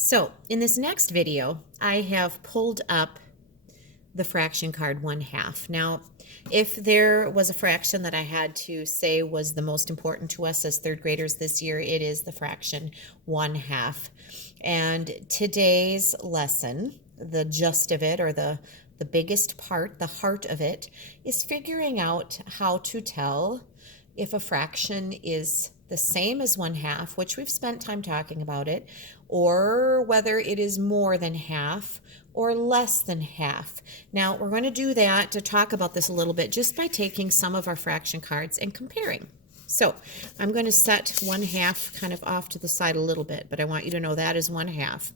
So in this next video, I have pulled up the fraction card 1/2. Now, if there was a fraction that I had to say was the most important to us as third graders this year, it is the fraction 1/2. And today's lesson, the gist of it, or the biggest part, the heart of it, is figuring out how to tell if a fraction is the same as 1/2, which we've spent time talking about it, or whether it is more than half or less than half. Now, we're going to do that to talk about this a little bit just by taking some of our fraction cards and comparing. So I'm going to set 1/2 kind of off to the side a little bit, but I want you to know that is 1/2.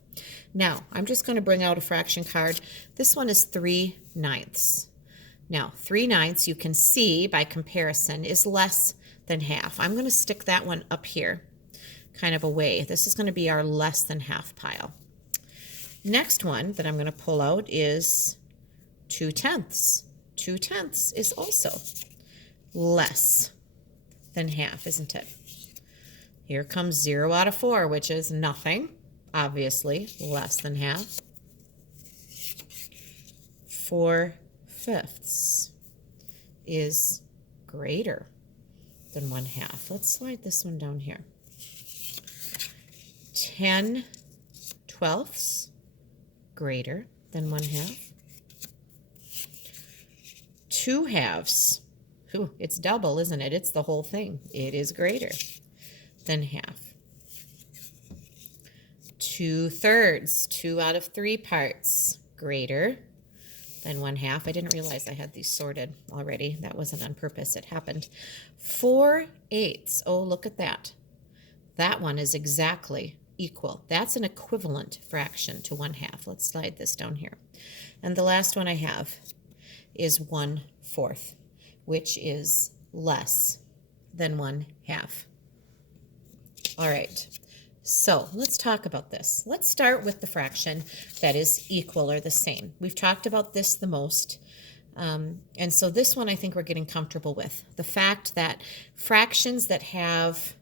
Now, I'm just going to bring out a fraction card. This one is 3/9. Now, 3/9 you can see by comparison is less than half. I'm going to stick that one up here kind of away. This is going to be our less than half pile. Next one that I'm going to pull out is 2/10. 2/10 is also less than half, isn't it? Here comes 0 out of 4, which is nothing. Obviously, less than half. 4/5 is greater than 1/2. Let's slide this one down here. 10/12 greater than 1/2. 2/2. Ooh, it's double, isn't it? It's the whole thing. It is greater than half. 2/3, 2 out of 3 parts, greater than 1/2. I didn't realize I had these sorted already. That wasn't on purpose. It happened. 4/8. Oh, look at that. That one is exactly equal. That's an equivalent fraction to 1/2. Let's slide this down here. And the last one I have is 1/4, which is less than 1/2. All right. So let's talk about this. Let's start with the fraction that is equal or the same. We've talked about this the most. And so this one I think we're getting comfortable with. The fact that fractions that have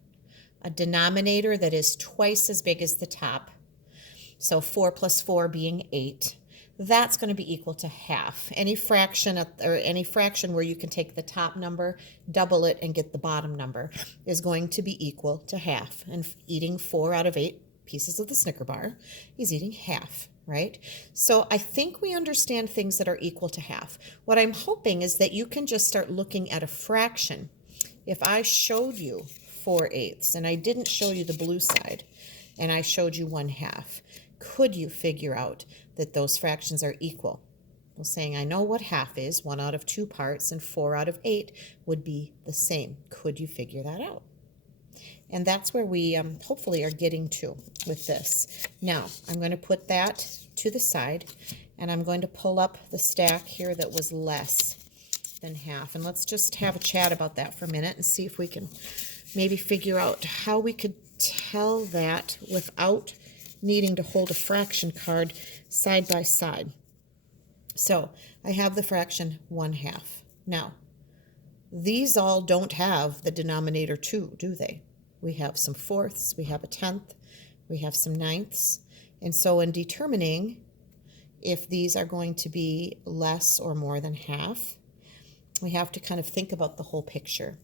a denominator that is twice as big as the top, so 4 plus 4 being 8, that's going to be equal to half. Any fraction where you can take the top number, double it, and get the bottom number is going to be equal to half. And eating 4 out of 8 pieces of the Snicker bar is eating half, right? So I think we understand things that are equal to half. What I'm hoping is that you can just start looking at a fraction. If I showed you 4/8 and I didn't show you the blue side and I showed you 1/2, could you figure out that those fractions are equal? Well, saying I know what half is, 1 out of 2 parts, and 4 out of 8 would be the same. Could you figure that out? And that's where we hopefully are getting to with this. Now, I'm going to put that to the side, and I'm going to pull up the stack here that was less than half. And let's just have a chat about that for a minute and see if we can maybe figure out how we could tell that without needing to hold a fraction card side by side. So I have the fraction 1/2. Now, these all don't have the denominator 2, do they? We have some fourths, we have a tenth, we have some ninths. And so in determining if these are going to be less or more than half, we have to kind of think about the whole picture.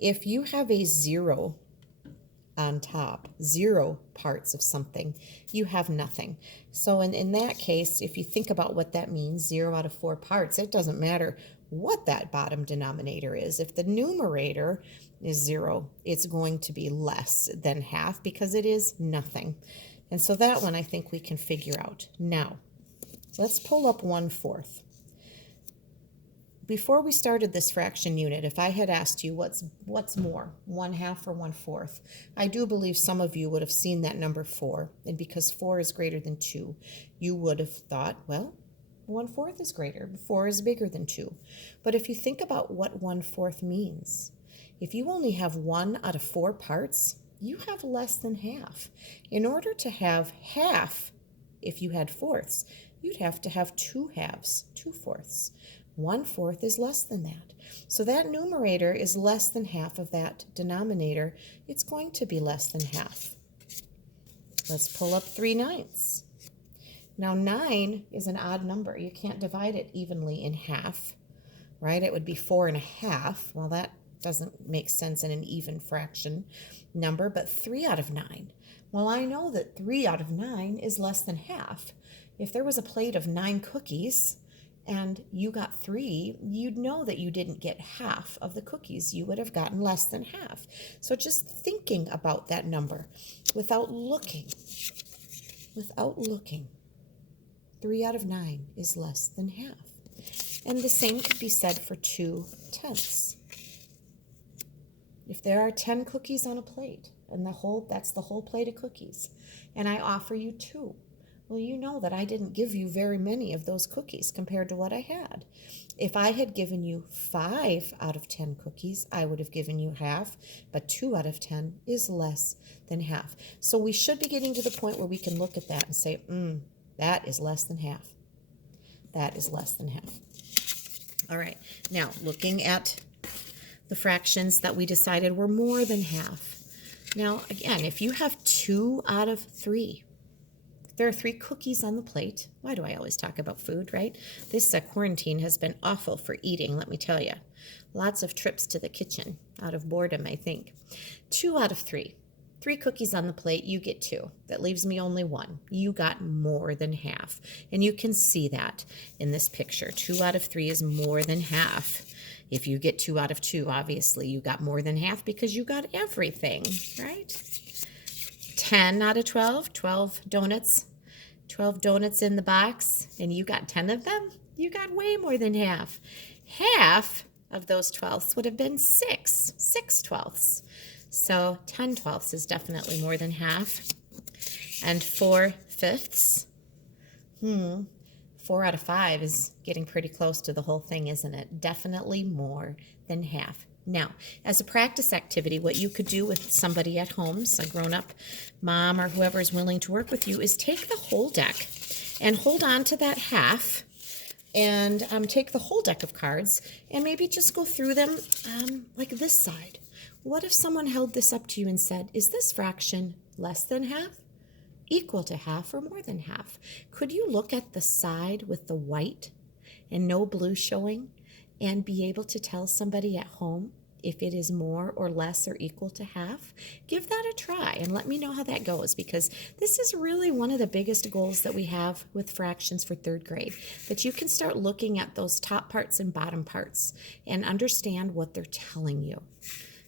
If you have a 0 on top, 0 parts of something, you have nothing. So in that case, if you think about what that means, 0 out of 4 parts, it doesn't matter what that bottom denominator is. If the numerator is 0, it's going to be less than half because it is nothing. And so that one I think we can figure out. Now, let's pull up 1/4. Before we started this fraction unit, if I had asked you what's more, 1/2 or 1/4, I do believe some of you would have seen that number 4, and because 4 is greater than 2, you would have thought, well, 1/4 is greater, 4 is bigger than 2. But if you think about what 1/4 means, if you only have 1 out of 4 parts, you have less than half. In order to have half, if you had fourths, you'd have to have 2 halves, 2 fourths. 1/4 is less than that. So that numerator is less than half of that denominator. It's going to be less than half. Let's pull up 3/9. Now 9 is an odd number. You can't divide it evenly in half, right? It would be 4.5. Well, that doesn't make sense in an even fraction number, but 3/9. Well, I know that 3/9 is less than half. If there was a plate of 9 cookies and you got 3, you'd know that you didn't get half of the cookies. You would have gotten less than half. So just thinking about that number without looking, 3/9 is less than half. And the same could be said for 2/10. If there are 10 cookies on a plate, and that's the whole plate of cookies, and I offer you 2, well, you know that I didn't give you very many of those cookies compared to what I had. If I had given you 5 out of 10 cookies, I would have given you half, but 2 out of 10 is less than half. So we should be getting to the point where we can look at that and say, that is less than half. That is less than half. All right, now looking at the fractions that we decided were more than half. Now, again, if you have 2 out of 3, there are 3 cookies on the plate. Why do I always talk about food, right? This quarantine has been awful for eating, let me tell you. Lots of trips to the kitchen out of boredom, I think. 2 out of 3. 3 cookies on the plate, you get 2. That leaves me only 1. You got more than half. And you can see that in this picture. 2 out of 3 is more than half. If you get 2 out of 2, obviously you got more than half because you got everything, right? 10 out of 12, 12 donuts. 12 donuts in the box, and you got 10 of them? You got way more than half. Half of those 12ths would have been 6 12ths. So 10 12ths is definitely more than half. And 4/5. 4 out of 5 is getting pretty close to the whole thing, isn't it? Definitely more than half. Now, as a practice activity, what you could do with somebody at home, a grown-up mom or whoever is willing to work with you, is take the whole deck and hold on to that half and take the whole deck of cards and maybe just go through them like this side. What if someone held this up to you and said, is this fraction less than half, equal to half, or more than half? Could you look at the side with the white and no blue showing and be able to tell somebody at home if it is more or less or equal to half? Give that a try and let me know how that goes, because this is really one of the biggest goals that we have with fractions for 3rd grade, that you can start looking at those top parts and bottom parts and understand what they're telling you.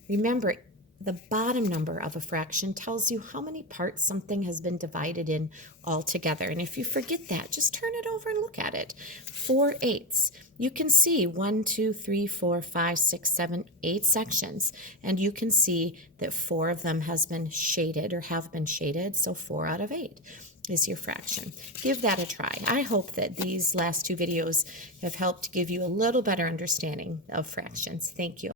Remember, the bottom number of a fraction tells you how many parts something has been divided in altogether. And if you forget that, just turn it over and look at it. 4/8. You can see 1, 2, 3, 4, 5, 6, 7, 8 sections. And you can see that 4 of them has been shaded or have been shaded. So 4 out of 8 is your fraction. Give that a try. I hope that these last 2 videos have helped give you a little better understanding of fractions. Thank you.